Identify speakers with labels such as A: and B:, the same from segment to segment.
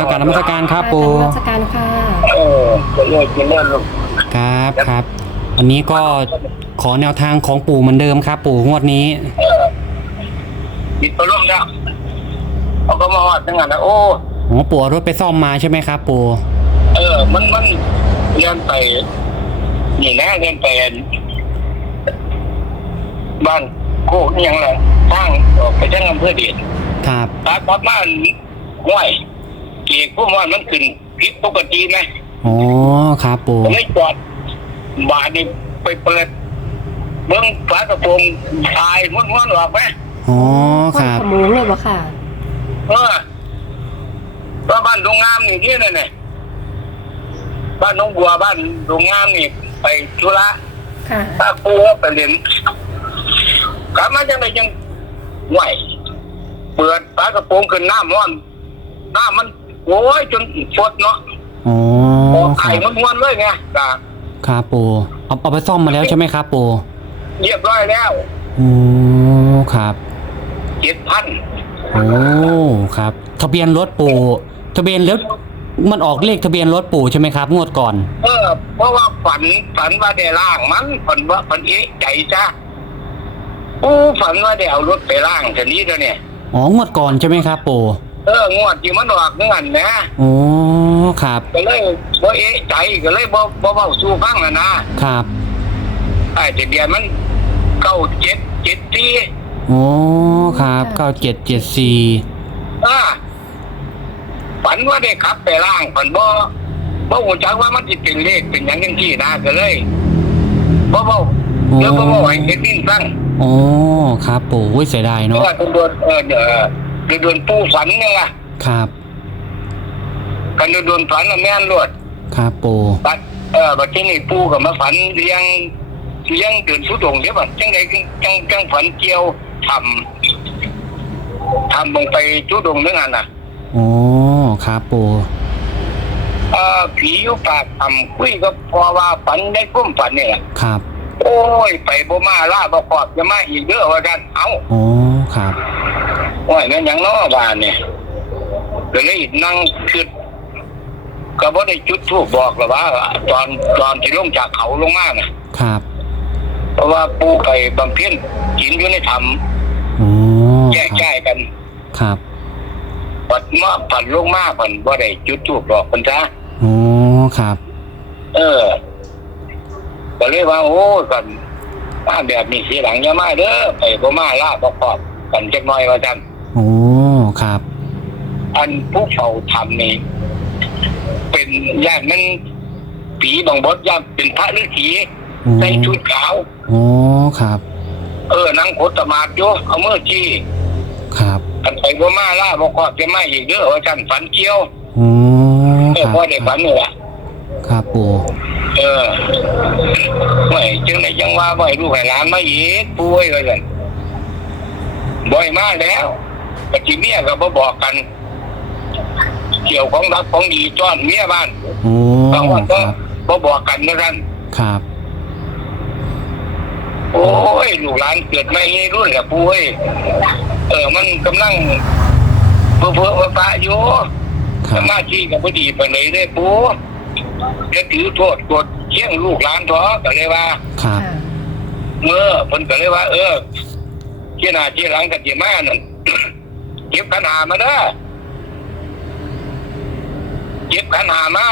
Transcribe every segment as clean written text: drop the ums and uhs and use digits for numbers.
A: กราบนมัสการครับปู่
B: กราบนมัสการค่ะ
C: จะเลิกลูก
A: ครับวันนี้ก็ขอแนวทางของปู่เหมือนเดิมครับปู่งวดนี้
C: ปิดประลมแล้วเขาก็มาวัดทั้งนั้นนะโอ้
A: ปู่เอารถไปซ่อมมาใช่ไหมครับปู่
C: มันเรียนไปนี่นะเรียนไปบ้านโคกนี่ยังไงทางออกไปทางอำเภอเดช
A: ครับ
C: ตากลับมาห้วยเกียร์พวกมันขึ้นผิดปกติไหม
A: อ๋อครับปู่
C: ไม่จอดบาดนี่ไปเปิดเบิ้งฝากระโปรงทายม้วนออกไหม
A: อ๋อครับ
B: ขโมงเลยบ่ค่ะ
C: ว่าบ้านดงงามนี่ที่นั่นเนี่ยบ้านน้องบัวบ้านดงงามนี่ไปธุระ
B: ค่ะ
C: ถ้าปูไปเรียนกลับมาจังไดยังไหวเปิดฝากระโปรงขึ้นน้ำมันโอ้ยจนฟดเนาะ
A: อ๋อ
C: ไข่ม้วนเลยไง
A: ครับปู่เอาไปซ่อมมาแล้วใช่ไหมครับปู่
C: เรียบร้อยแล้ว
A: โอ้ครับ
C: 7,000
A: โอ้ครับทะเบียนรถปู่ทะเบียนรถมันออกเลขทะเบียนรถปู่ใช่ไหมครับงวดก่อน
C: เพราะว่าฝันว่าได้ล่างมันฝันเอ๊ะใจจ้าฝันว่าได้เอารถไปล่างทีนี้แล้วเนี่ย
A: งวดก่อนใช่ไหมครับปู่
C: งวดที่มันออกเงื่อนนะ
A: โอ้ครับ
C: ก็เลยบ่เอ๊ะใจก็เลยบ่เว้าสู่ฟังนะครับทะเบียนมัน9774
A: โอ้ครับ9774
C: ฝันว่าได้ขับไปล่างฝันบ่ฮู้จักว่ามันสิเป็นเลขเป็นหยังจังซี่นะก็เลยบ่เว้าแล้วบ่เว้าให้เฮ็ดดินฟัง
A: โอ้ครับปู่เสียดายเนาะ
C: ว่าโดนโดนปู่ฝันนี่ล่ะ
A: ครับ
C: กันโดนฝันแม่นรวด
A: ครับปู่
C: บัดนี้ปู่ก็มาฝันเลี้ยงเดินสุดงเด้บัดจังได๋จังฝันเกี่ยวทำลงไปจุดงนึงน่ะ
A: โอ้ครับปู่
C: ผีอยู่ปากคุยก็พอว่าฝันได้ก้มฝันนี่แหละ
A: ครับ
C: โอ้ยไปบ่มาล่าบ่ขอบจะมาอีกเด้อว่ากัน
A: โอ้ครับ
C: โอ้ยแม่นหยังเนาะบ้านนี่ก็เลยนั่งคิดก็บ่ได้จุดธูปบอกหรอกว่าตอนที่ลงจากเขาลงมาน่ะ
A: ครับ
C: เพราะว่าปู่ไปบำเพ็ญศีลอยู่ในถ้ำแยกกัน
A: ครับ
C: ปัดมาปัดลงมาปัดบ่ได้จุดธูปบอกเพิ่นซะ
A: โอ้ครับ
C: ก็เลยว่าโอ้กันแบบนี้สิหลังอย่ามาเด้อไปบ่มาลาบ่ขอบกันจักหน่อยว่าซั่น
A: โอ้ครับ
C: อันผู้เฝ้าธรรมนี่เป็นญาติมันผีบางบดญาติเป็นพระฤาษีใส่ชุดขาว
A: โอ้ครับ
C: นั่งโคตรมาดอยู่เอามือจี้
A: ครับ
C: กันไปบ่มาลาบ่ขอบจะมาอีกเด้อว่าซั่นฝันเกี่ยว
A: โอ้ครับ
C: บ่ได้ฝันนี่ล่ะ
A: ครับปู่
C: ไม่จังได๋จังว่าบ่ให้ลูกให้หลานมาอีกป่วยว่าซั่นบ่ให้มาแล้วก็สิเมียก็บ่บอกกันเกี่ยวของรับของดีจ้อนเมียบ้านบางวันก็บ่บอกกันเหมือนกัน
A: ครับ
C: โอ้ยลูกหลานเกิดไม่รุ่นแหละปู่เอ้ยมันกำลังเพ้อๆฟ้าอยู่สมาธิก็บ่ดีปานใดเด้ปู่จะถือโทษกดเชี่ยงลูกหลานท้อก็เลยว่า
A: ครับ
C: เพิ่นก็เลยว่าเที่ยหน้าเที่ยหลังกันสิมานั่นเก็บขันหามาเด้อเก็บขันหามา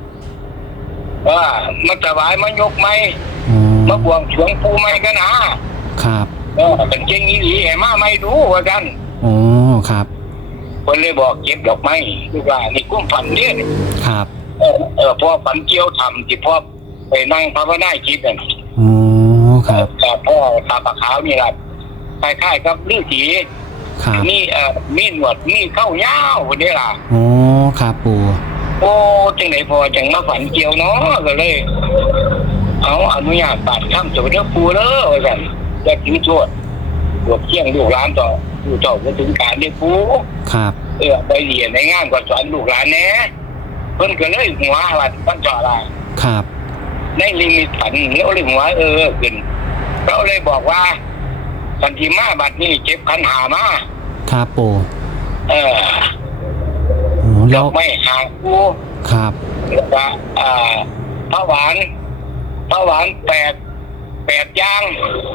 C: มันถวายมายกไม้มาบวงสรวงปู่ไม้กัน
A: ครับ
C: เป็นเจงอีหลีให้มาไม่ดูว่ากัน
A: โอ้ครับ
C: เพิ่นเลยบอกเก็บดอกไม้ลูกหลานนี่กุ้มฝันนี่
A: ครับ
C: พอฝันเกี่ยวทำที่พ่อไปนั่งภาวนาคิดนั่น
A: โอ้ครับ
C: แต่พ่อตาปะขาวนี่ล่ะคล้ายๆกับฤาษีมีหนวดมีเข้ายาวคนนี้ล่ะ
A: โอ้ครับปู่
C: โอ้จังไหนพอจังมาฝันเกี่ยวเนาะก็เลยเอาอนุญาตบาดคำสวัสดิ์ปู่เด้อว่าซั่นจะถือโทษบวกเที่ยงลูกหลานต่อผู้เจ้าบ่ถึงการได้ปู่
A: ครับ
C: ไปเรียนในงานก็สอนลูกหลานแน่เพิ่นก็เลยหัวว่ามันเจาะล่ะ
A: ครับ
C: ในลิมิตฝันแล้วเลยหัวขึ้นเขาเลยบอกว่าสันติมาบัดนี้เก็บขันหามา
A: ครับปู่แล้ว
C: ไม่หาคู
A: ครับ
C: แล้วก็พระหวานแปดย่าง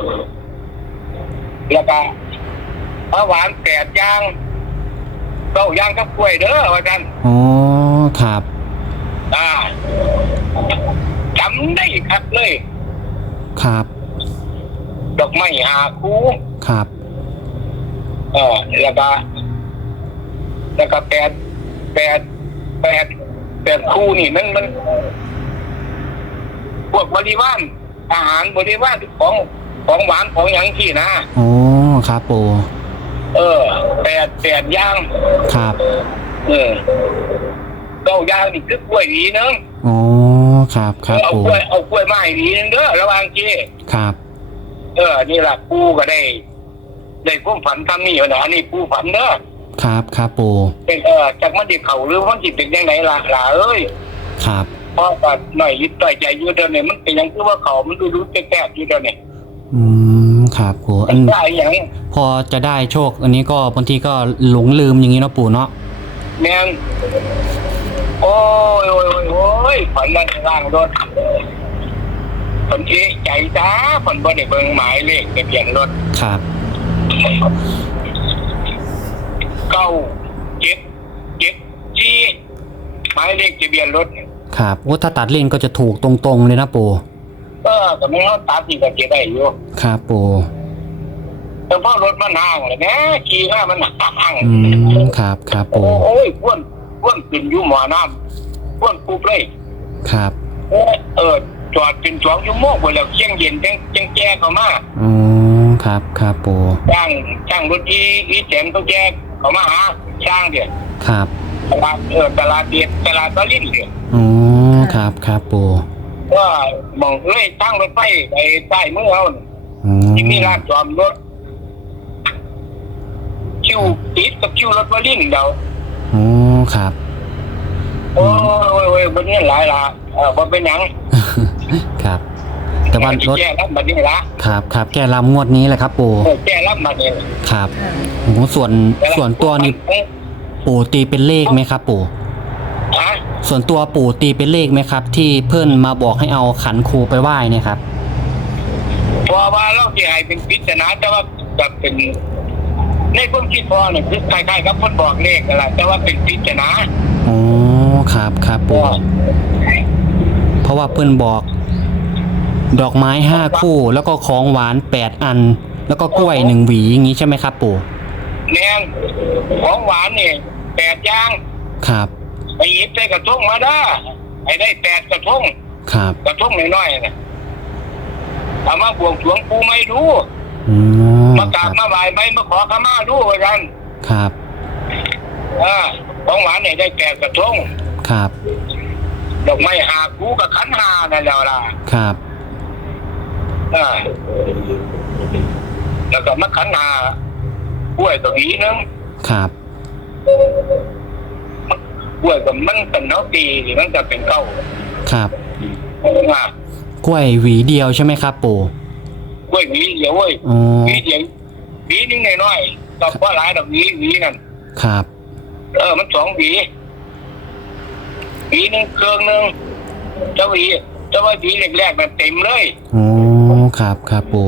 C: แล้วก็พระหวาน8ย่าง9ย่างกับกล้วยเด้อว่าจัน
A: อ๋อครับ
C: จำได้ครับเลย
A: ครับ
C: ดอกไม้หาคู
A: ครับ
C: แล้วก็แปดคู่นี่มันพวกบริวารอาหารบริวารของหวานของหยังที่นะ
A: อ๋อครับปู่
C: แปดย่าง
A: ครับ
C: 9ย่างนี่คือกล้วยหวีนึง
A: อ๋อครับครับ
C: เอา
A: ปู่
C: กล้วยไม้หวีนึงเด้อระวังจี
A: ครับ
C: นี่ล่ะปู่ก็ได้ความฝันทำนี่นะอันนี้ปู่ฝันเด้อ
A: ครับครับปู่
C: เป็นจากมันดิเขาหรือมันสิเป็นยังไงล่ะเอ้ย
A: ครับ
C: เพราะว่าหน่อยยึดต่อยใจอยู่เดินเนี่ยมันเป็นยังคือว่าเขามันดูแก่ๆอยู่เดินเนี่ย
A: ครับปู่อัน
C: ได้อย่าง
A: พอจะได้โชค อันนี้ก็บางทีก็หลงลืมอย่างนี้เนาะปู่เนาะ
C: แมงโอ้ยฝันมันร่างรถคนที่ใจจ้าคนบ่ได้เบิ่งหมายเลขทะเบียนรถ
A: ครับ
C: 977ที่หมายเลขทะเบียนรถ
A: ครับโอ้ถ้าตัดเล่นก็จะถูกตรงๆเลยนะปู่
C: แต่ไม่เขาตัดที่ก็เก็บได้อยู่
A: ครับปู่
C: แต่พอรถมันห่างเลยนะขี่มามันห่าง
A: ครับครับปู่
C: โอ้ยพ่วนขึ้นอยู่หมอน้ำพ่วนปุ๊บเลย
A: ครับ
C: จอดเป็น2 ชั่วโมงไปแล้วเชียงเย็นจังแก้เข้ามา
A: อ๋อครับครับปู่
C: ช่างรถอีแสงเขาแก้เข้ามาหาช่างเดียว
A: ครับ
C: ตลาดเดียดตลาดตะลิ่นเดียว
A: อ๋อครับครับปู่
C: ว่ามองเลยช่างรถไฟไปใต้เมืองเขา
A: อ๋อ
C: ที่มีร้านจอดรถคิวติดกับคิวรถวอลิ่นเดียว
A: อ๋อครับ
C: โอ้ยวันนี้หลายละบ่เป็นหยัง
A: ครับ แต่ว่ารถ
C: แก้รับบัดนี้ละ
A: ครับครับแก้ลำงวดนี้แหละครับปู่
C: แก้รับบัดนี้
A: ครับโอ้โหส่วนตัวนี่ปู่ตีเป็นเลขไหมครับปู่
C: ฮะ
A: ส่วนตัวปู่ตีเป็นเลขไหมครับ ที่เพื่อนมาบอกให้เอาขันครูไปไหว้เนี่ยครับ
C: เพราะว่าเราจะให้เป็นปริศนาแต่ว่าจะเป็นในความคิดพอเนี่ยคือคล้ายๆกับคนบอกเลขนั่นแหละแต่ว่าเป็นปริศนา
A: อ๋อครับครับปู่เพราะว่าเพื่อนบอก ดอกไม้5 คู่ แล้วก็ของหวาน8 อัน แล้วก็กล้วย1 หวีอย่างนี้ใช่ไหมครับปู่
C: แนงของหวานเนี่ย8ย่าง
A: ครับ
C: ไปหยิบใส่กระทงมาได้ให้ได้8กระทง
A: ครับ
C: กระทงน้อยๆนะเอามาบวงสรวงปูไม่รู้
A: อืม
C: มากราบมาไหว้ไหมมาขอขมาดูว่ากัน
A: ครับ
C: ของหวานเนี่ยได้8กระทง
A: ครับ
C: ดอกไม้หาคูกับขันหานั่นแล้วล่ะ
A: ครับ
C: แล้วก็มะขันหากล้วยตัวนี้นึง
A: ครับ
C: กล้วยกับมันเป็นเนาปีนี่มันจะเป็นเก้า
A: ครับ
C: อ่ะ
A: กล้วยหวีเดียวใช่ไหมครับปู่
C: กล้วยหวีเดียวเว้ย
A: อ๋อ
C: หวีเดียวหวีนึงน้อยๆก็ว่าหลายดอกหวีนั่น
A: ครับ
C: มัน2หวีหวีนึงเครื่องนึงเจ้าหวีแรกๆมันเต็มเลย
A: อ๋อครับครับปู่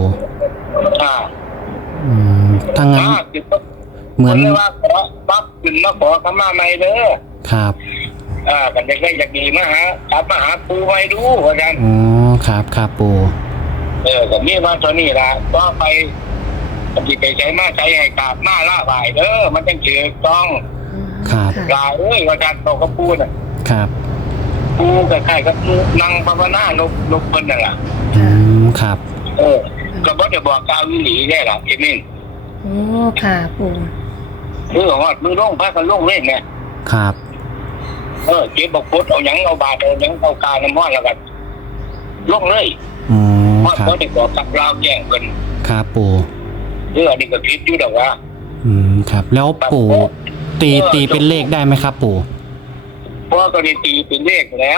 A: ถ้างั้น เหมือน
C: เลยว่าขอปั๊บขึ้นมาขอขมาใหม่เด้อ
A: ครับ
C: กันได้อยากดีมาหากลับมาหาปูไว้ดูว่ากัน
A: อ๋อครับครับปู่
C: กับนี่มาตอนนี้ละก็ไปปฏิไปใช้มาใช้ให้กราบมาล่าไหวเด้อมันต้องถือต้อง
A: ครับ
C: ลาว่าการโตก็พูดน่ะ
A: ครับ
C: ปูกับใครก็นั่งภาวนานกคนนั่นแหละ
A: ครับ
C: ก็บ่ได้บอกกล่าววิหลีได้ล่ะเอ็มิน
B: โอ้ค่ะปู่
C: มือหอดมือลงพากันลงเล่นไง
A: ครับ
C: เก็บบอกพุทเอาหยังเอาบาทเอาหยังเอากาน้ำมันแล้วกันลงเลย
A: อ๋อ
C: เพราะ
A: ครับ
C: เขาได้บอกกับเราแจ้งเพิ่น
A: ครับปู่
C: อันนี้ก็ผิดอยู่ดอกว่า
A: ครับ แล้วปู่ตีเป็นเลขได้ไหมครับปู่
C: เพราะก็ได้ตีเป็นเลขแล้ว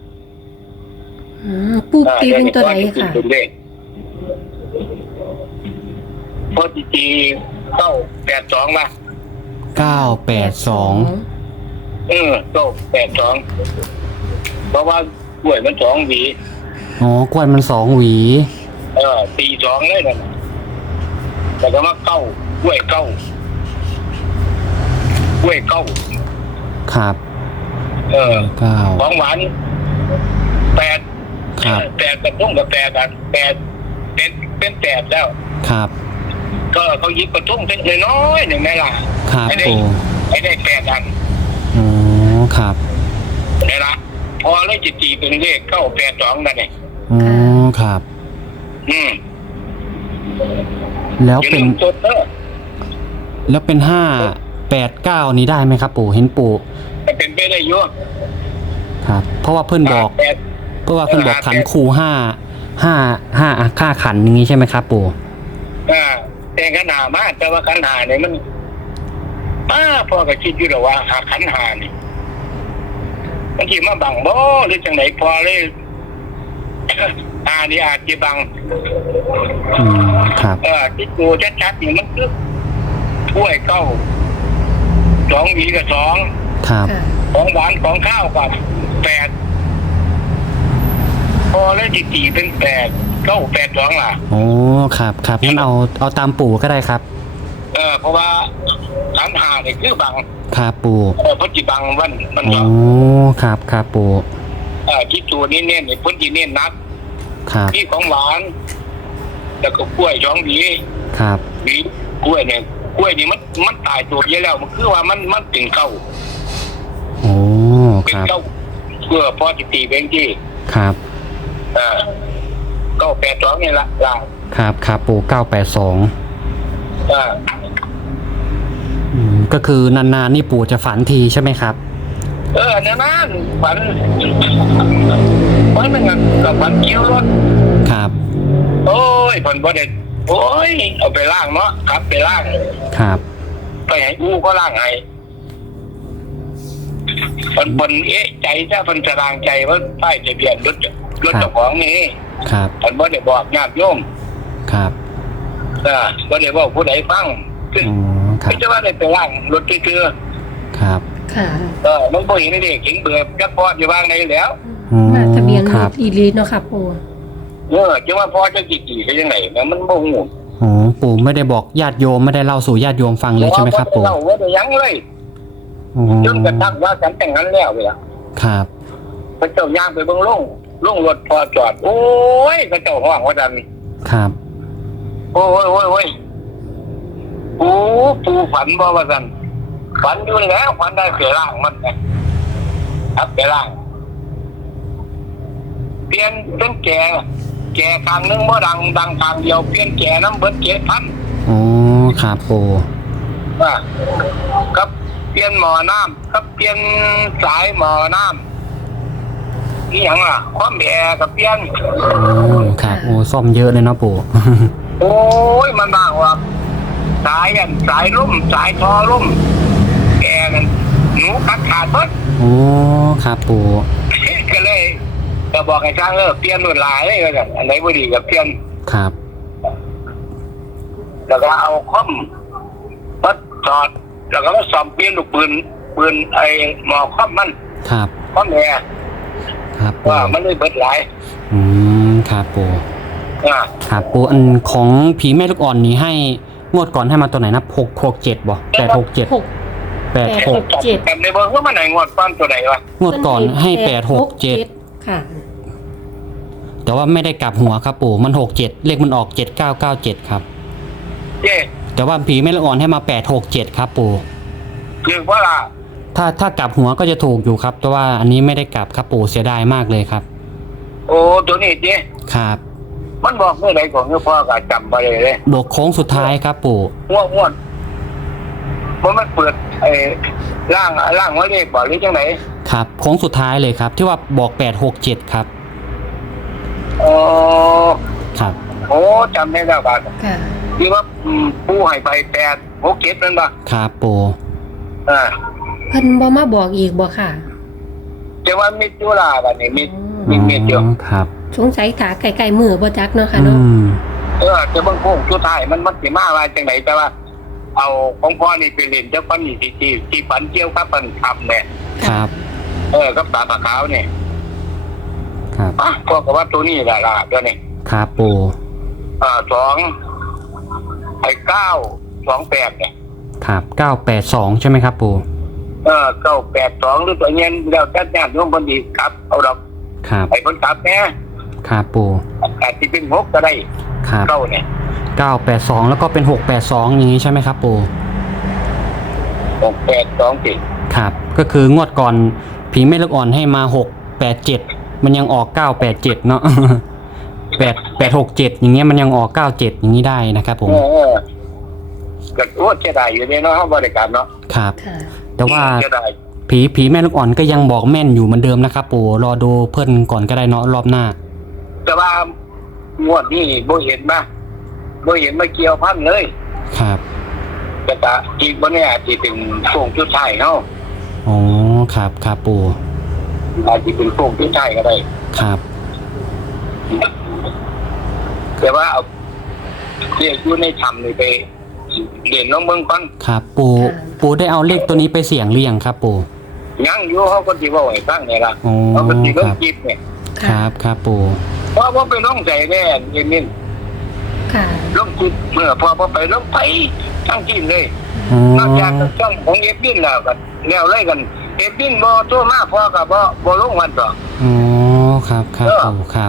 B: ปู่ตีเป็นตัวไหนค่ะ
C: เป็นเลขเพราะตี982มา
A: 982
C: โต82เพราะว่ากล้วยมัน2หวี
A: อ๋อกล้วยมัน2 หวี
C: ตี2เลยนั่นแล้วก็มาเก้ากล้วยเก้า
A: ครับ 9
C: ของหวาน8
A: ครับ
C: 8กระทุ่งกับ8กัน8เป็น8แล้ว
A: ครับ
C: ก็เขาหยิบกระทุ่งเป็นน้อยๆหนึ่งแม่ล่ะ
A: ครับ
C: ไอ้ได้
A: ปู่
C: 8อัน
A: อ๋อครับ
C: นี่ละพอเลยจิตตีเป็นเลข982นั่นเอง
A: อ๋อครับ แล้ว
C: อย่า
A: เป็
C: ลื
A: น
C: มจดเด้อ
A: แล้วเป็น589นี้ได้ไหมครับปู่เห็นปู่
C: ให้เป็นไปได้อยู่
A: ครับ เพราะว่าเพื่อนบอก เพราะว่าเพื่อนบอกขันครู5ค่าขันอย่างนี้ใช่ไหมครับปู่
C: แต่ขันหามากแต่ว่าขันหาเนี่ยมันพ่อก็คิดอยู่แล้วว่าขันหานี่มันที่มาบังบ่หรือจังไหนพอเลยนี่อาจจะบัง
A: ครับ
C: ที่ดูชัดๆนี่มันคือถ้วยเก้า2 หวีกับ2
A: ครับ
B: ค่ะ
C: ของหวานของข้าวกับ8พอแล้วจิตตีเป็น982ล่ะ
A: โอ้ครับครับงั้นเอาตามปู่ก็ได้ครับ
C: เพราะว่าขันหาเนี่ยคือบัง
A: ครับปู่
C: พุทธิบังมัน
A: โอ้ครับครับปู่
C: ที่ตัวนี้เนี่ยพุทธิเนี่ยนัก
A: ครับ
C: ที่ของหวานแล้วก็กล้วย2 หวี
A: ครับ
C: หวีกล้วยนี่มันตายตัวเยอะแล้วมันคือว่ามันเป็นเก้า
A: โอ้
C: เป็
A: คน รับ
C: เก้าเพื่อพอจิตตีเป็นที่
A: ครับ
C: 982นี่ละล่ะ
A: ครับครับปู่982 ก็คือนานๆนี่ปู่จะฝันทีใช่ไหมครับ
C: เนี่ยนะฝันมันกับฝันเกี่ยวรถ
A: ครับ
C: โอ้ยฝันบ่ได้โอ้ยเอาไปล้างเนาะครับไปล้าง
A: ครับ
C: ไปให้อูก็ล้างให้ฝันใจถ้าฝันจะล้างใจว่าป้ายทะเบียนรถเจ้าของนี่
A: ครับ
C: ฝันบ่ได้บอกญาติโยม
A: ครับ
C: บ่ได้บอกผู้ใดฟัง
A: อ๋อครั
C: ไม่
A: บ
C: ใช่ว่าได้ไปล้างรถเชื่อ
A: ครับ
B: ค่ะ
C: มันบ่เห็นเด็กเห็นเบื่อจักพอจะวางได้แล้ว
A: อ๋อ
B: มาทะเบียน
A: ค
B: ร
A: รับ
B: ถอีลีเนาะค่ะปู่
C: จะว่าพอจะกี่ก็ยังไงมันบ่ฮู้
A: อ๋อปู่ไม่ได้บอกญาติโยมไม่ได้เล่าสู่ญาติโยมฟังเลยใช่ไหมครับปู่
C: เราว่าได้ยังเลย
A: อ๋อ
C: จนกระทั่งว่ากันแต่งงานแล้วเวลา
A: ครับ
C: พระเจ้าย่างไปเบิ่งลงรถพอจอดโอ้ยพระเจ้าห้องว่าดัน
A: ครับ
C: โอ้ยปูฝันบ่ว่าซั่นฝันอยู่แล้วฝันได้เสียร่างมันครับเสียร่างเปลี่ยนเป็นแก่ครั้งนึงบ่ดังครั้งเดียวเปลี่ยนแก่น้ำเบิด7,000
A: อ๋อครับปู่
C: กับเปลี่ยนหมอน้ำกับเปลี่ยนสายหมอน้ำนี่อย่างล่ะความแอร์กับเปลี่ยน
A: โอ้ครับโอ้ซ่อมเยอะเลยเนาะปู่
C: โอ้ยมันบ้างว่าสายลุ่มสายทอลุ่มแกนั่นหนูกัดขาดเบิด
A: โอ้ครับปู่
C: ก็เลยจะบอกให้ช่างเปลี่ยนหมดหลายเลยก็อันไหนบ่ดีกับเปลี่ยน
A: ครับ
C: แล้วก็เอาคอมมาจอดแล้วก็มาซ่อมเปลี่ยนลูกปืนไอ้หมอคอมมัน
A: ครับ
C: คอมแอร์
A: ครับปู่
C: ว่ามันเลยเบิดหลาย
A: ครับปู่
C: อ่า
A: ครับปู่อันของผีแม่ลูกอ่อนนี้ให้งวดก่อนให้มาตัวไหนนะ667บ่867
B: 6
A: 86
C: แต่ในเบอร์ว่ามันไหนงวดปั้นตัวไหนวะ
A: งวดก่อนให้867
B: ค่ะ
A: แต่ว่าไม่ได้กลับหัวครับปู่มัน67เลขมันออก7997ครับ
C: เจ๊
A: แต่ว่าผีแม่ลูกอ่อนให้มา867ครับปู่
C: คือว่าล่ะ
A: ถ้ากลับหัวก็จะถูกอยู่ครับ แต่ว่าอันนี้ไม่ได้กลับครับปู่เสียดายมากเลยครับ
C: โอ้ตัวนี้เจ๊
A: ครับ
C: มันบอกเมื่อไหร่ของพ่อก็จำไปเลย
A: บวกโค้งสุดท้ายครับปู่
C: ง่วงมันเปิดร่างว่าเลขบอกหรือจังไหน
A: ครับโค้งสุดท้ายเลยครับ ที่ว่าบอก867ครับ
C: โอ้
A: ครับ
C: โอ้จำได้แล้วบาท
B: ค่ะ
C: ที่ว่าผู้ให้ไป867นั่นป่ะ
A: ครับปู่
B: เพิ่นบ่มาบอกอีกบ่ค่ะ
C: แต่ว่ามิจุลาบัดนี้มิเดียว
A: ครับ
B: สงสัยขาไก่มือบ่จักเนาะค่ะเนาะ
C: จะเบิ่งโค้งสุดท้ายมันสิมาว่าจังไหนแต่ว่า เอาของพ่อนี่ไปเล่นเจ้าปันนี่ที่ฝันเกี่ยวกับปันทำเนี่ย
A: ครับ
C: กับตาขาวเนี่ย
A: ครับ
C: พ่อก็ว่าตัวนี้แหละตัวนี้
A: ครับปู่
C: 928เนี่ย
A: ครับ982ใช่ไหมครับปู่
C: 982หรือตัวเงี้ยแล้วจัดงานร่วมบนดีครับเอาดอก
A: ครับ
C: ไอ้คนขับเนี่ย
A: ครับปู่
C: อาจจะเป็น6ก็ได้
A: ครับ
C: เก้าเนี่ย
A: 982แล้วก็เป็น682อย่างนี้ใช่ไหมครับปู่
C: 682สิ
A: ครับก็คืองวดก่อนผีแม่ลูกอ่อนให้มา687มันยังออก987เนาะ 867อย่างเงี้ยมันยังออก97อย่างนี้ได้นะครับผม
C: ก็เสียดายอยู่เนี่ยเนาะบริการเนาะ
A: ครับ
B: ค่ะ
A: แต่ว่า
C: เสียดาย
A: ผีแม่ลูกอ่อนก็ยังบอกแม่นอยู่เหมือนเดิมนะครับปู่รอดูเพิ่นก่อนก็ได้เนาะรอบหน้า
C: แต่ว่างวดนี้บ่เห็นมาเกี่ยวพันเลย
A: ครับ
C: แต่ก็อีกบ่เนี่ยอาจจะเป็นโค้งชุดไทายเนาะ
A: อ๋อครับครับปู่
C: อาจจะเป็นโค้งชุดไทายก็ได้
A: ครับ
C: แต่ว่าเอาเรียกอยู่ในถ้ำนี่ไปเรียนน้องเบิ่งก่อน
A: ครับปู่ได้เอาเลขตัวนี้ไปเสี่ยงหรือยังครับปู่
C: ยังอยู่เขาก็สิเว้าให้ฟังนี่ล่ะ
A: อ๋อ
C: เขาก็สิล
A: ค
C: ง
A: รับ
C: คลิปเนี่ย
A: ครับครับปู่
C: เพราะว่าไปลงใจแน่นี่
B: ค่ะ
C: ลงคลิปเมื่อพอไปลงไปทั้งทีมเลย
A: อ๋อน
C: อกจากช่องของเอฟบินแล้วก็แล้วเลยกันเอฟบินบ่โทรมาพอก็บ่ลงวันต่อ
A: อ๋อครับครับปู่ครับ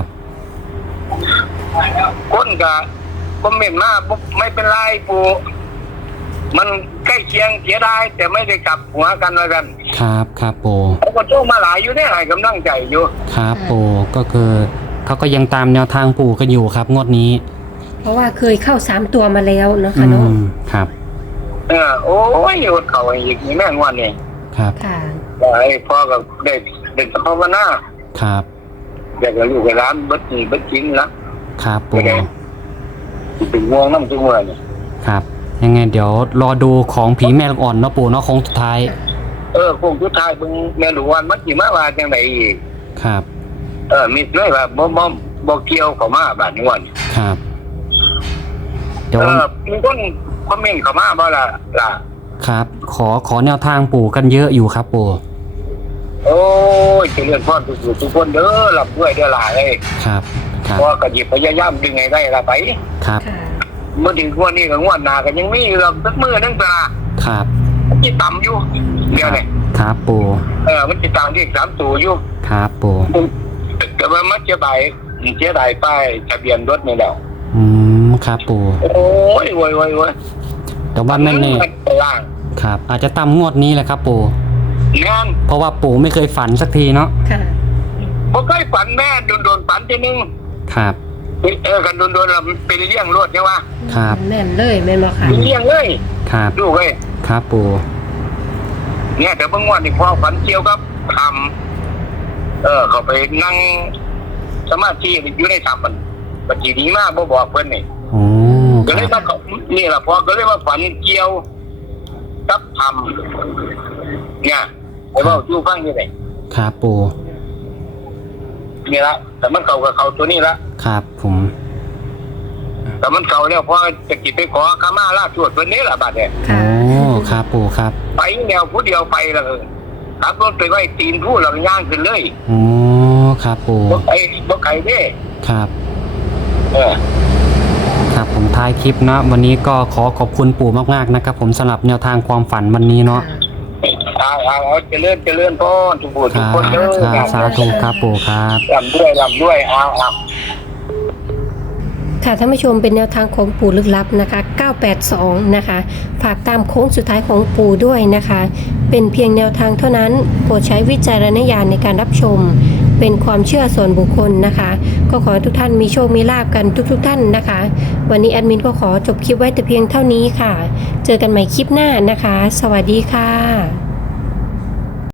C: คนก็คอมเมนต์มาไม่เป็นไรปู่มันใกล้เคียงเสียดายแต่ไม่ได้กลับหัวกันแล้วกัน
A: ครับครับปู่
C: เขาก็โทรมาหลายอยู่เนี่ยให้กำลังใจอยู่
A: ครับปู่ก็คือเขาก็ยังตามแนวทางปู่กันอยู่ครับงวดนี้
B: เพราะว่าเคยเข้า3ตัวมาแล้วเนาะค่ะเนาะ
A: ครับ
C: โอ้ยอดเขาอีกนี่แม่งวันนี้
A: ครับ
B: ค่ะ
C: ไอ้พ่อก็ได้ภาวนา
A: ครับ
C: อยากจะลูกกับร้านเบิดนี่เบิดกินละ
A: ครับปู่
C: สิเป็นง่วงน้ำทุกเมื่อนี่
A: ครับยังไงเดี๋ยวรอดูของผีแม่ลูกอ่อนเนาะปู่เนาะโค้งสุดท้าย
C: คงสุดท้ายเบิ่งแม่หลวงวันมันสิมาว่าจังไดอีก
A: ครับ
C: มีเลยว่าบ่เกี่ยวเข้ามาบาดนี้วัน
A: ครับเดี๋ยว
C: มีคนคอมเมนต์เข้ามาบ่ล่ะ
A: ครับขอแนวทางปู่กันเยอะอยู่ครับปู่
C: โอ้ยเจริญพรทุกคนเด้อรับด้วยเด้อล่ะเอ้ย
A: ครับครับ
C: เพราะก็สิพยายามดึงให้ได้ละไป
A: ครับ
B: ค่ะ
C: เมื่อถึงวันนี้ก็งวดหน้าก็ยังมีอยู่หรอกสักมื้อนึงล่ะ
A: ครับ
C: มันสิต่ำอยู่เดี๋ยวนี้
A: ครับปู่
C: มันสิต่ำที่3ตัวอยู่
A: ครับปู่
C: แต่ว่ามันจะไปเสียดายป้ายทะเบียนรถนี่แล้ว
A: ครับปู่
C: โอ้ยโว้ย
A: แต่ว่าไม่แน่
C: ล่าง
A: ครับอาจจะตามงวดนี้แหละครับปู่
C: งาน
A: เพราะว่าปู่ไม่เคยฝันสักทีเนาะ
B: ค่ะ
C: บ่เคยฝันแม่โดนฝันทีนึง
A: ครับ
C: กันโดนแล้วมันเป็นเรื่องรถใช่ปะ
A: ครับ
B: แม่นเลยแม่นบ่ค่ะ
C: เป็นเรื่องเลย
A: ครับ
C: ดูเว้ย
A: ครับปู่
C: เนี่ยแต่เมื่อวันนี่พอฝันเกี่ยวกับทำเขาไปนั่งสมาธิอยู่ในธรรมมันปฏิดีมากบ่บอกเพิ่นนี่
A: โอ้
C: ก็
A: ค
C: เลย
A: รับ
C: มานี่แหละพอก็เลยว่าฝันเกี่ยวกับธรรมเนี่ยไอ้ว่าอยู่ฟังนี่ไง
A: ครับปู่
C: นี่ละแต่มันเก่ากับเขาตัวนี้ละ
A: ครับผม
C: แต่มันเก่าแล้วพอจะกินไปขอขมาลาชวดวันนี้ละบัดเนี่ย
B: ค่ะ
A: โอ้ครับปู่ครับ
C: ไปแนวผู้เดียวไปแล้วขับรถไปไว้ตีนผู้เราย่างขึ้นเลย
A: โอ้ครับปู่
C: บ่ไกลเด้
A: ครับ
C: เออ
A: ครับผมท้ายคลิปนะวันนี้ก็ขอบคุณปู่มากๆนะครับผมสำหรับแนวทางความฝันวันนี้เนาะ
C: เอาเจริญพรทุกผู้
A: ค
C: ทุก
A: รับ
C: คนเด้อ
A: ครับสาธุครับปู่ครับ
C: ลำด้วยเอา
B: ค่ะท่านผู้ชมเป็นแนวทางของปู่ลึกลับนะคะ982นะคะฝากตามโค้งสุดท้ายของปู่ด้วยนะคะ เป็นเพียงแนวทางเท่านั้นโปรดใช้วิจารณญาณในการรับชม เป็นความเชื่อส่วนบุคคลนะคะ ก็ขอให้ทุกท่านมีโชคมีลาภกันทุกท่านนะคะ วันนี้แอดมินก็ขอจบคลิปไว้แต่เพียงเท่านี้ค่ะ เจอกันใหม่คลิปหน้านะคะ สวัสดีค่ะ